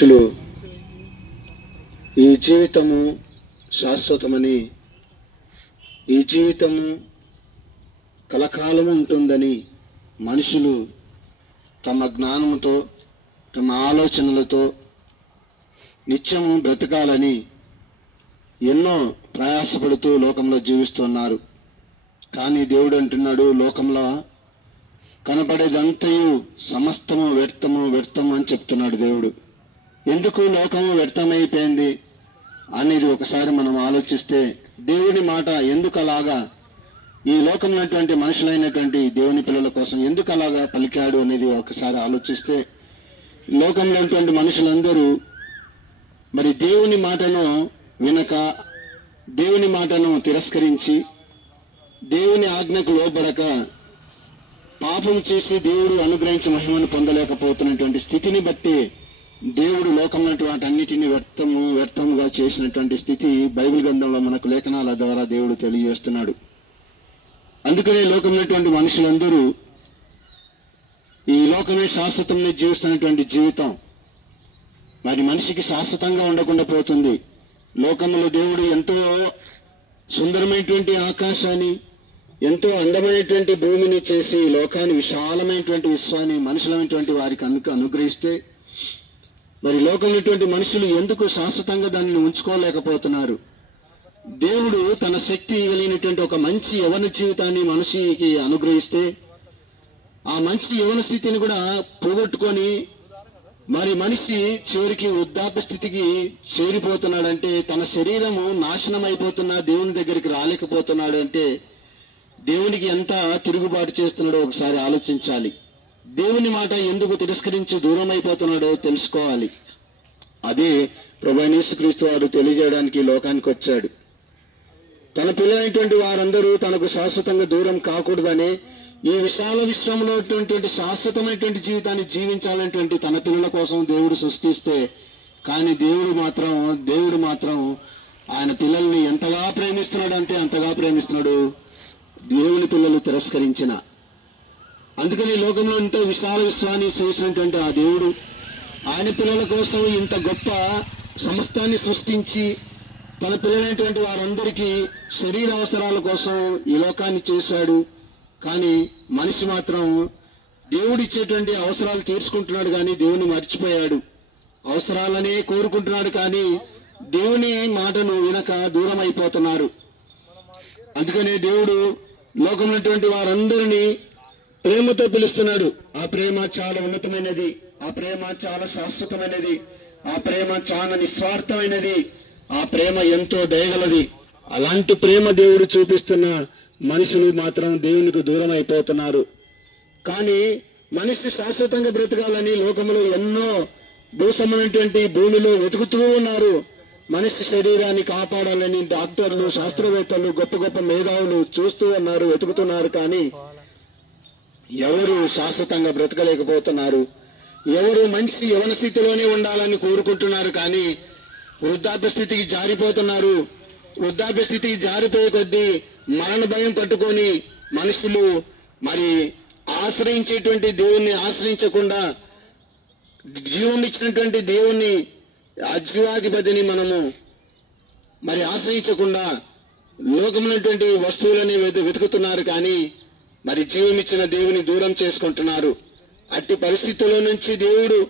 భక్తులు ఈ జీవితము శాశ్వతమని ఈ జీవితము కలకాలము ఉంటుందని మనుషులు తమ జ్ఞానముతో తమ ఆలోచనలతో నిత్యము బ్రతకాలని ఎన్నో ప్రయాసపడుతూ లోకంలో జీవిస్తున్నారు. కానీ దేవుడు అంటున్నాడు లోకంలో కనబడేదంతయు సమస్తము వ్యర్థము వ్యర్థము అని చెప్తున్నాడు దేవుడు. ఎందుకు లోకము వ్యర్థమైపోయింది అనేది ఒకసారి మనం ఆలోచిస్తే దేవుని మాట ఎందుకు అలాగా ఈ లోకంలోటువంటి మనుషులైనటువంటి దేవుని పిల్లల కోసం ఎందుకు అలాగా పలికాడు అనేది ఒకసారి ఆలోచిస్తే లోకంలో ఉన్నటువంటి మనుషులందరూ మరి దేవుని మాటను వినక దేవుని మాటను తిరస్కరించి దేవుని ఆజ్ఞకు లోబడక పాపం చేసి దేవుడు అనుగ్రహించి మహిమను పొందలేకపోతున్నటువంటి స్థితిని బట్టి దేవుడు లోకంలో వాటన్నిటిని వ్యర్థము వ్యర్థముగా చేసినటువంటి స్థితి బైబిల్ గ్రంథంలో మనకు లేఖనాల ద్వారా దేవుడు తెలియజేస్తున్నాడు. అందుకనే లోకంలోటువంటి మనుషులందరూ ఈ లోకమే శాశ్వతంగా జీవిస్తున్నటువంటి జీవితం. మరి మనిషికి శాశ్వతంగా ఉండకుండా పోతుంది. లోకంలో దేవుడు ఎంతో సుందరమైనటువంటి ఆకాశాన్ని ఎంతో అందమైనటువంటి భూమిని చేసి ఈ లోకాన్ని విశాలమైనటువంటి విశ్వాన్ని మనుషులమైనటువంటి వారికి అను అనుగ్రహిస్తే మరి లోకంలోటువంటి మనుషులు ఎందుకు శాశ్వతంగా దానిని ఉంచుకోలేకపోతున్నారు? దేవుడు తన శక్తి కలిగినటువంటి ఒక మంచి యవన జీవితాన్ని మనిషికి అనుగ్రహిస్తే ఆ మంచి యవన స్థితిని కూడా పోగొట్టుకొని మరి మనిషి చివరికి వృద్ధాప్య స్థితికి చేరిపోతున్నాడంటే తన శరీరము నాశనం అయిపోతున్నా దేవుని దగ్గరికి రాలేకపోతున్నాడు అంటే దేవునికి ఎంత తిరుగుబాటు చేస్తున్నాడో ఒకసారి ఆలోచించాలి. దేవుని మాట ఎందుకు తిరస్కరించి దూరం అయిపోతున్నాడో తెలుసుకోవాలి. అదే ప్రభానీసుక్రీస్తు వారు తెలియజేయడానికి లోకానికి వచ్చాడు. తన పిల్లలైనటువంటి వారందరూ తనకు శాశ్వతంగా దూరం కాకూడదని ఈ విశాల విశ్వంలో ఉన్నటువంటి శాశ్వతమైనటువంటి జీవితాన్ని జీవించాలనేటువంటి తన పిల్లల కోసం దేవుడు సృష్టిస్తే కానీ దేవుడు మాత్రం దేవుడు మాత్రం ఆయన పిల్లల్ని ఎంతగా ప్రేమిస్తున్నాడు అంటే అంతగా ప్రేమిస్తున్నాడు. దేవుని పిల్లలు తిరస్కరించిన అందుకని లోకంలో ఇంత విశాల విశ్వాన్ని చేసినటువంటి ఆ దేవుడు ఆయన పిల్లల కోసం ఇంత గొప్ప సమస్తాన్ని సృష్టించి తన పిల్లలైనటువంటి వారందరికీ శరీర అవసరాల కోసం ఈ లోకాన్ని చేశాడు. కానీ మనిషి మాత్రం దేవుడు ఇచ్చేటువంటి అవసరాలు తీర్చుకుంటున్నాడు కానీ దేవుని మర్చిపోయాడు. అవసరాలనే కోరుకుంటున్నాడు కానీ దేవుని మాటను వినక దూరం అయిపోతున్నారు అందుకనే దేవుడు లోకమైనటువంటి వారందరినీ ప్రేమతో పిలుస్తున్నాడు. ఆ ప్రేమ చాలా ఉన్నతమైనది. ఆ ప్రేమ చాలా శాశ్వతమైనది. ఆ ప్రేమ చాలా నిస్వార్థమైనది. ఆ ప్రేమ ఎంతో దయగలది. అలాంటి ప్రేమ దేవుడు చూపిస్తున్న మనుషులు మాత్రం దేవునికి దూరం అయిపోతున్నారు. కానీ మనిషి శాశ్వతంగా బ్రతకాలని లోకంలో ఎన్నో భూసమైనటువంటి భూమిలో వెతుకుతూ ఉన్నారు. మనిషి శరీరాన్ని కాపాడాలని డాక్టర్లు శాస్త్రవేత్తలు గొప్ప గొప్ప మేధావులు చూస్తూ ఉన్నారు వెతుకుతున్నారు. కానీ ఎవరు శాశ్వతంగా బ్రతకలేకపోతున్నారు? ఎవరు మంచి యవన స్థితిలోనే ఉండాలని కోరుకుంటున్నారు కానీ వృద్ధాప్య స్థితికి జారిపోతున్నారు. వృద్ధాప్య స్థితికి జారిపోయే కొద్దీ మరణ భయం పట్టుకొని మనుషులు మరి ఆశ్రయించేటువంటి దేవుణ్ణి ఆశ్రయించకుండా జీవం ఇచ్చినటువంటి దేవుణ్ణి అజీవాధిపతిని మనము మరి ఆశ్రయించకుండా లోకమైనటువంటి వస్తువులని వెతుకుతున్నారు కానీ మరి జీవమిచ్చిన దేవుని దూరం చేసుకుంటున్నారు. అట్టి పరిస్థితుల్లో నుంచి దేవుడు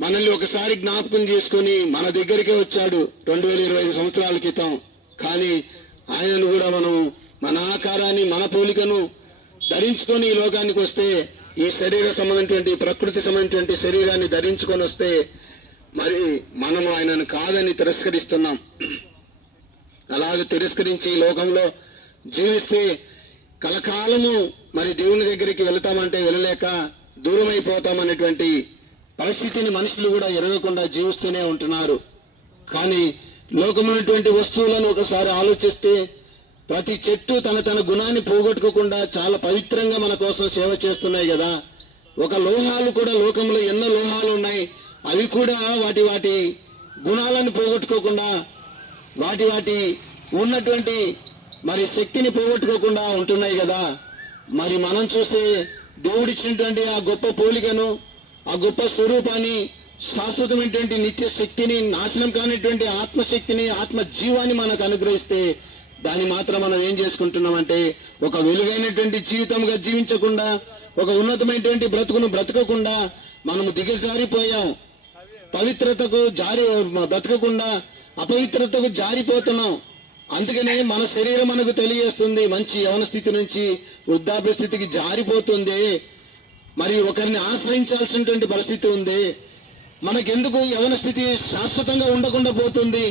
మనల్ని ఒకసారి జ్ఞాపకం చేసుకొని మన దగ్గరికే వచ్చాడు రెండు వేల ఇరవై ఐదు సంవత్సరాల క్రితం. కానీ ఆయనను కూడా మనం మన ఆకారాన్ని మన పోలికను ధరించుకొని ఈ లోకానికి వస్తే ఈ శరీర సంబంధించినటువంటి ప్రకృతి సంబంధించినటువంటి శరీరాన్ని ధరించుకొని వస్తే మరి మనము ఆయనను కాదని తిరస్కరిస్తున్నాం. అలాగే తిరస్కరించి ఈ లోకంలో జీవిస్తే కలకాలము మరి దేవుని దగ్గరికి వెళతామంటే వెళ్ళలేక దూరం అయిపోతామనేటువంటి పరిస్థితిని మనుషులు కూడా ఎరగకుండా జీవిస్తూనే ఉంటున్నారు. కానీ లోకమైనటువంటి వస్తువులను ఒకసారి ఆలోచిస్తే ప్రతి చెట్టు తన తన గుణాన్ని పోగొట్టుకోకుండా చాలా పవిత్రంగా మన కోసం సేవ చేస్తున్నాయి కదా. ఒక లోహాలు కూడా లోకంలో ఎన్నో లోహాలు ఉన్నాయి. అవి కూడా వాటి వాటి గుణాలను పోగొట్టుకోకుండా వాటి వాటి ఉన్నటువంటి మరి శక్తిని పోగొట్టుకోకుండా ఉంటున్నాయి కదా. మరి మనం చూస్తే దేవుడిచ్చినటువంటి ఆ గొప్ప పోలికను ఆ గొప్ప స్వరూపాన్ని శాశ్వతమైనటువంటి నిత్య శక్తిని నాశనం కానిటువంటి ఆత్మశక్తిని ఆత్మ జీవాన్ని మనకు అనుగ్రహిస్తే దాన్ని మాత్రం మనం ఏం చేసుకుంటున్నామంటే ఒక వెలుగైనటువంటి జీవితంగా జీవించకుండా ఒక ఉన్నతమైనటువంటి బ్రతుకును బ్రతకకుండా మనము దిగజారిపోయాం. పవిత్రతకు జారి బ్రతకకుండా అపవిత్రతకు జారిపోతున్నాం. అందుకనే మన శరీరం మనకు తెలియజేస్తుంది మంచి యవన స్థితి నుంచి వృద్ధాప్య స్థితికి జారిపోతుంది. మరి ఒకరిని ఆశ్రయించాల్సినటువంటి పరిస్థితి ఉంది. మనకెందుకు యవన స్థితి శాశ్వతంగా ఉండకుండా పోతుంది?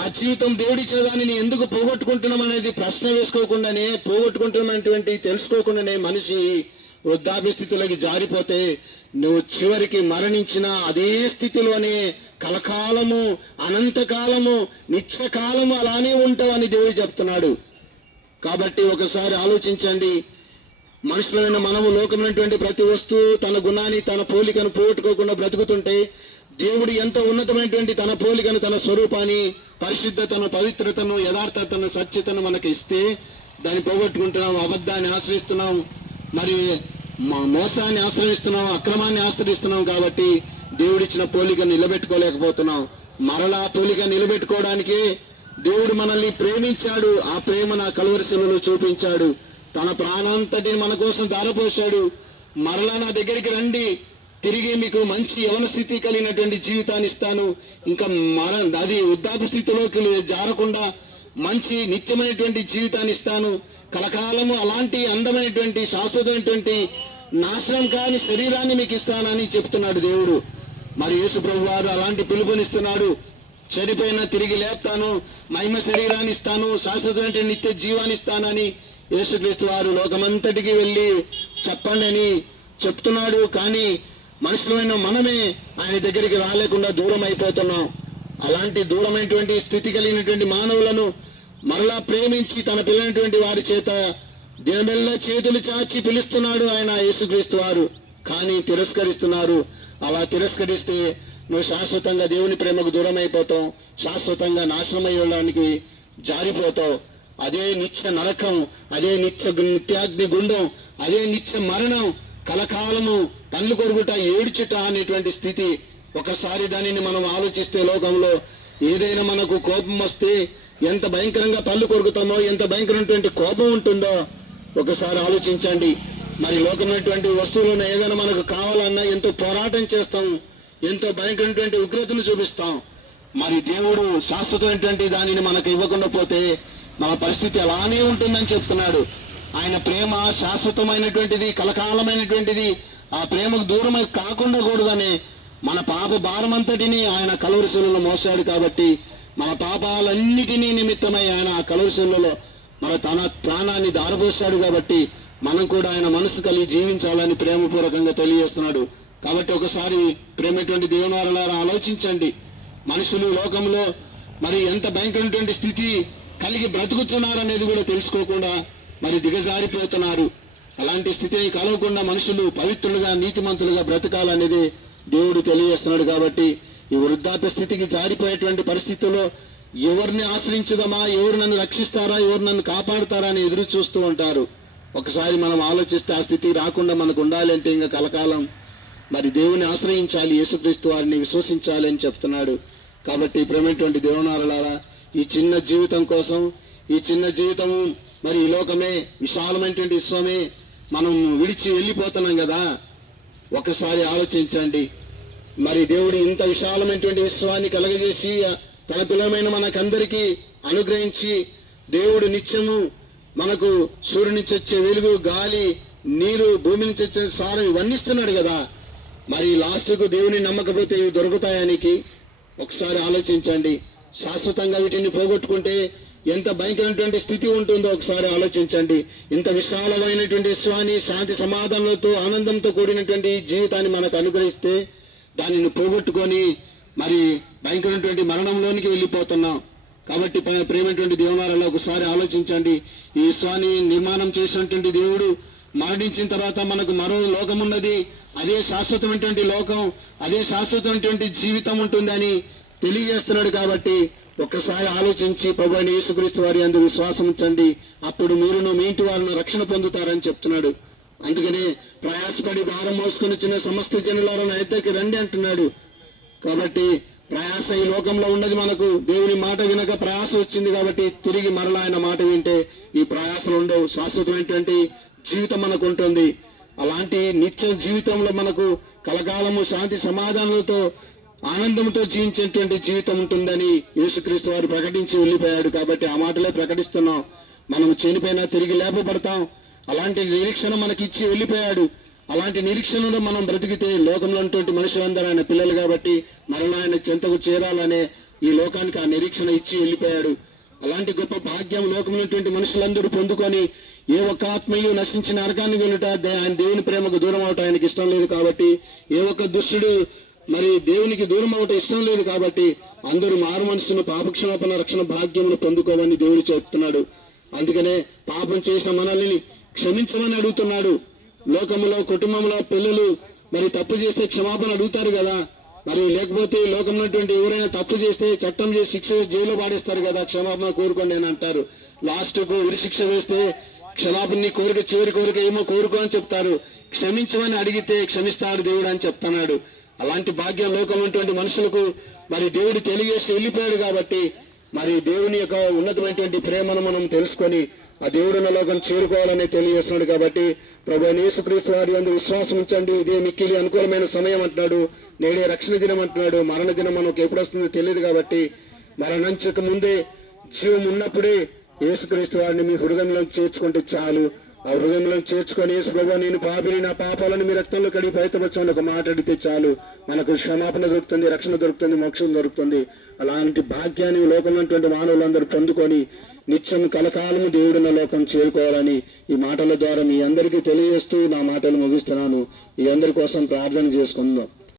ఆ జీవితం దేవుడిచ్చిన దానిని ఎందుకు పోగొట్టుకుంటున్నాం అనేది ప్రశ్న వేసుకోకుండానే పోగొట్టుకుంటున్నటువంటి తెలుసుకోకుండానే మనిషి వృద్ధాప్య స్థితిలోకి జారిపోతే నువ్వు చివరికి మరణించిన అదే స్థితిలోనే కలకాలము అనంతకాలము నిత్యకాలము అలానే ఉంటావని దేవుడు చెప్తున్నాడు. కాబట్టి ఒకసారి ఆలోచించండి. మనుషులైన మనము లోకమైనటువంటి ప్రతి వస్తువు తన గుణాన్ని తన పోలికను పోగొట్టుకోకుండా బ్రతుకుతుంటే దేవుడు ఎంత ఉన్నతమైనటువంటి తన పోలికను తన స్వరూపాన్ని పరిశుద్ధతను పవిత్రతను యథార్థతను సత్యతను మనకి ఇస్తే దాన్ని పోగొట్టుకుంటున్నాం అబద్ధాన్ని ఆశ్రయిస్తున్నాం మరి మా- మోసాన్ని ఆశ్రయిస్తున్నాం అక్రమాన్ని ఆశ్రయిస్తున్నాం కాబట్టి దేవుడిచ్చిన పోలిక నిలబెట్టుకోలేకపోతున్నాం. మరలా పోలిక నిలబెట్టుకోవడానికి దేవుడు మనల్ని ప్రేమించాడు. ఆ ప్రేమ నా కలువరిశిలలో చూపించాడు. తన ప్రాణాంతటిని మన కోసం ధారపోశాడు మరలా నా దగ్గరికి రండి. తిరిగి మీకు మంచి యవన స్థితి కలిగినటువంటి జీవితాన్ని ఇస్తాను. ఇంకా మర అది వృద్ధాప స్థితిలోకి జారకుండా మంచి నిత్యమైనటువంటి జీవితాన్ని ఇస్తాను. కలకాలము అలాంటి అందమైనటువంటి శాశ్వతమైనటువంటి నాశనం కాని శరీరాన్ని మీకు ఇస్తానని చెప్తున్నాడు దేవుడు. మరి యేసు ప్రభు వారు అలాంటి పిలుపునిస్తున్నాడు. చనిపోయినా తిరిగి లేపుతాను మహిమ శరీరాన్ని ఇస్తాను శాశ్వతమైన నిత్య జీవాన్ని ఇస్తానని యేసుక్రీస్తు వారు లోకమంతటికి వెళ్ళి చెప్పండి అని చెప్తున్నాడు. కానీ మనుషులైన మనమే ఆయన దగ్గరికి రాలేకుండా దూరం అయిపోతున్నాం అలాంటి దూరమైనటువంటి స్థితి కలిగినటువంటి మానవులను మరలా ప్రేమించి తన పిల్లనటువంటి వారి చేత దినమెల్ల చేతులు చాచి పిలుస్తున్నాడు ఆయన యేసుక్రీస్తు వారు. కానీ తిరస్కరిస్తున్నారు. అలా తిరస్కరిస్తే నువ్వు శాశ్వతంగా దేవుని ప్రేమకు దూరం అయిపోతావు శాశ్వతంగా నాశనం అయ్యడానికి జారిపోతావు. అదే నిత్య నరకం అదే నిత్య నిత్యాగ్ని గుండం అదే నిత్య మరణం కలకాలము పండ్లు కొరుగుట ఏడుచుట అనేటువంటి స్థితి. ఒకసారి దానిని మనం ఆలోచిస్తే లోకంలో ఏదైనా మనకు కోపం వస్తే ఎంత భయంకరంగా పళ్ళు కొరుకుతామో ఎంత భయంకరమైనటువంటి కోపం ఉంటుందో ఒకసారి ఆలోచించండి. మరి లోకమైనటువంటి వస్తువులను ఏదైనా మనకు కావాలన్నా ఎంతో పోరాటం చేస్తాం ఎంతో భయంకరమైనటువంటి ఉగ్రతను చూపిస్తాం. మరి దేవుడు శాశ్వతమైనటువంటి దానిని మనకు ఇవ్వకుండా పోతే మన పరిస్థితి అలానే ఉంటుందని చెప్తున్నాడు. ఆయన ప్రేమ శాశ్వతమైనటువంటిది కలకాలమైనటువంటిది ఆ ప్రేమకు దూరం కాకుండా కూడదని మన పాప భారమంతటిని ఆయన కలవరిశిలలో మోసాడు కాబట్టి మన పాపాలన్నిటినీ నిమిత్తమై ఆయన ఆ కలవరిశిలలో మన తన ప్రాణాన్ని దారపోశాడు కాబట్టి మనం కూడా ఆయన మనసు కలిగి జీవించాలని ప్రేమపూర్వకంగా తెలియజేస్తున్నాడు. కాబట్టి ఒకసారి ప్రేమటువంటి దేవునారలారా ఆలోచించండి. మనుషులు లోకంలో మరి ఎంత భయంకరమైనటువంటి స్థితి కలిగి బ్రతుకుతున్నారు అనేది కూడా తెలుసుకోకుండా మరి దిగజారిపోతున్నారు. అలాంటి స్థితిని కలవకుండా మనుషులు పవిత్రులుగా నీతిమంతులుగా బ్రతకాలనేది దేవుడు తెలియజేస్తున్నాడు. కాబట్టి ఈ వృద్ధాప్య స్థితికి జారిపోయేటువంటి పరిస్థితుల్లో ఎవరిని ఆశ్రయించదమా ఎవరు నన్ను రక్షిస్తారా ఎవరు నన్ను కాపాడుతారా అని ఎదురు చూస్తూ ఉంటారు. ఒకసారి మనం ఆలోచిస్తే ఆ స్థితి రాకుండా మనకు ఉండాలంటే ఇంకా కలకాలం. మరి దేవుని ఆశ్రయించాలి యేసుక్రీస్తు వారిని విశ్వసించాలి అని చెప్తున్నాడు. కాబట్టి ప్రేమటువంటి దేవునారలారా ఈ చిన్న జీవితం కోసం ఈ చిన్న జీవితము మరి ఈ లోకమే విశాలమైనటువంటి విశ్వమే మనం విడిచి వెళ్ళిపోతున్నాం కదా. ఒకసారి ఆలోచించండి. మరి దేవుడు ఇంత విశాలమైనటువంటి విశ్వాన్ని కలగజేసి తన పిల్లమైన మనకందరికీ అనుగ్రహించి దేవుడు నిత్యము మనకు సూర్యుని చచ్చే వెలుగు గాలి నీరు భూమి నుంచి వచ్చే సారం ఇవన్నీ ఇస్తున్నాడు కదా. మరి లాస్ట్కు దేవుని నమ్మకపోతే ఇవి దొరుకుతాయానికి ఒకసారి ఆలోచించండి. శాశ్వతంగా వీటిని పోగొట్టుకుంటే ఎంత భయంకరమైనటువంటి స్థితి ఉంటుందో ఒకసారి ఆలోచించండి. ఇంత విశాలమైనటువంటి విశ్వాన్ని శాంతి సమాధానాలతో ఆనందంతో కూడినటువంటి జీవితాన్ని మనకు అనుగ్రహిస్తే దానిని పోగొట్టుకొని మరి భయంకరమైనటువంటి మరణంలోనికి వెళ్ళిపోతున్నాం. కాబట్టి ప్రేమటువంటి దేవనాలలో ఒకసారి ఆలోచించండి. ఈ విశ్వాన్ని నిర్మాణం చేసినటువంటి దేవుడు మరణించిన తర్వాత మనకు మరో లోకం ఉన్నది. అదే శాశ్వతమైనటువంటి లోకం అదే శాశ్వతమైనటువంటి జీవితం ఉంటుందని తెలియజేస్తున్నాడు కాబట్టి ఒక్కసారి ఆలోచించి ప్రభు అయిన యేసుక్రీస్తు వారి అందు విశ్వాసం ఉంచండి. అప్పుడు మీరును మీ ఇంటి వారిని రక్షణ పొందుతారని చెప్తున్నాడు. అందుకనే ప్రయాసపడి భారం మోసుకొని వచ్చిన సమస్త జనులారా అయితే రండి అంటున్నాడు. కాబట్టి ప్రయాస ఈ లోకంలో ఉన్నది మనకు. దేవుని మాట వినక ప్రయాస వచ్చింది కాబట్టి తిరిగి మరలా ఆయన మాట వింటే ఈ ప్రయాసలు ఉండవు. శాశ్వతమైనటువంటి జీవితం మనకు ఉంటుంది. అలాంటి నిత్య జీవితంలో మనకు కలకాలము శాంతి సమాధానాలతో ఆనందంతో జీవించేటువంటి జీవితం ఉంటుందని యేసుక్రీస్తు వారు ప్రకటించి వెళ్ళిపోయాడు కాబట్టి ఆ మాటలే ప్రకటిస్తున్నాం. మనం చనిపోయినా తిరిగి లేపబడతాం. అలాంటి నిరీక్షణ మనకి ఇచ్చి వెళ్ళిపోయాడు. అలాంటి నిరీక్షణలో మనం బ్రతికితే లోకంలో ఉన్నటువంటి మనుషులందరూ ఆయన పిల్లలు కాబట్టి మరలా ఆయన చెంతకు చేరాలనే ఈ లోకానికి ఆ నిరీక్షణ ఇచ్చి వెళ్ళిపోయాడు. అలాంటి గొప్ప భాగ్యం లోకంలోటువంటి మనుషులందరూ పొందుకొని ఏ ఒక్క ఆత్మయు నశించిన నరకాన్ని వెళ్ళుట ఆయన దేవుని ప్రేమకు దూరం అవటం ఆయనకి ఇష్టం లేదు కాబట్టి ఏ ఒక్క దుష్టుడు మరి దేవునికి దూరం అవటం ఇష్టం లేదు కాబట్టి అందరూ మారు మనసును పాపక్షమాపణ రక్షణ భాగ్యమును పొందుకోమని దేవుడు చెప్తున్నాడు. అందుకనే పాపం చేసిన మనల్ని క్షమించమని అడుగుతున్నాడు. లోకములో కుటుంబంలో పిల్లలు మరి తప్పు చేస్తే క్షమాపణ అడుగుతారు కదా. మరి లేకపోతే లోకంలోటువంటి ఎవరైనా తప్పు చేస్తే చట్టం చేసి శిక్ష వేసి జైల్లో పాడేస్తారు కదా. క్షమాపణ కోరుకోండి అని అంటారు. లాస్ట్కు ఉరి శిక్ష వేస్తే క్షమాపణని కోరిక చివరి కోరిక ఏమో కోరుకో అని చెప్తారు. క్షమించమని అడిగితే క్షమిస్తాడు దేవుడు అని చెప్తున్నాడు. అలాంటి భాగ్యం లోకం ఉన్నటువంటి మనుషులకు మరి దేవుడు తెలియజేసి వెళ్ళిపోయాడు కాబట్టి మరి దేవుని యొక్క ఉన్నతమైనటువంటి ప్రేమను మనం తెలుసుకొని ఆ దేవుడున్న లోకం చేరుకోవాలని తెలియజేస్తున్నాడు కాబట్టి ప్రభు యేసుక్రీస్తు వారి అందు విశ్వాసం ఉంచండి. ఇదే మిక్కిలి అనుకూలమైన సమయం అంటున్నాడు. నేడే రక్షణ దినం అంటున్నాడు. మరణ దినం మనకు ఎప్పుడు వస్తుందో తెలియదు కాబట్టి మరణించక ముందే జీవం ఉన్నప్పుడే యేసుక్రీస్తు వారిని మీ హృదయంలో చేర్చుకుంటే చాలు. ఆ హృదయంలో చేర్చుకొని యేసు ప్రభు నేను పాపిని నా పాపాలను మీ రక్తంలో కడిగి పవిత్రపరచమని ఒక మాట అడిగితే చాలు. మనకు క్షమాపణ దొరుకుతుంది రక్షణ దొరుకుతుంది మోక్షం దొరుకుతుంది. అలాంటి భాగ్యాన్ని లోకంలో ఉన్నటువంటి మానవులందరూ పొందుకొని నిత్యం కలకాలము దేవుడున్న లోకం చేరుకోవాలని ఈ మాటల ద్వారా మీ అందరికీ తెలియజేస్తూ నా మాటలు ముగిస్తున్నాను. ఈ అందరి కోసం ప్రార్థన చేసుకుందాం.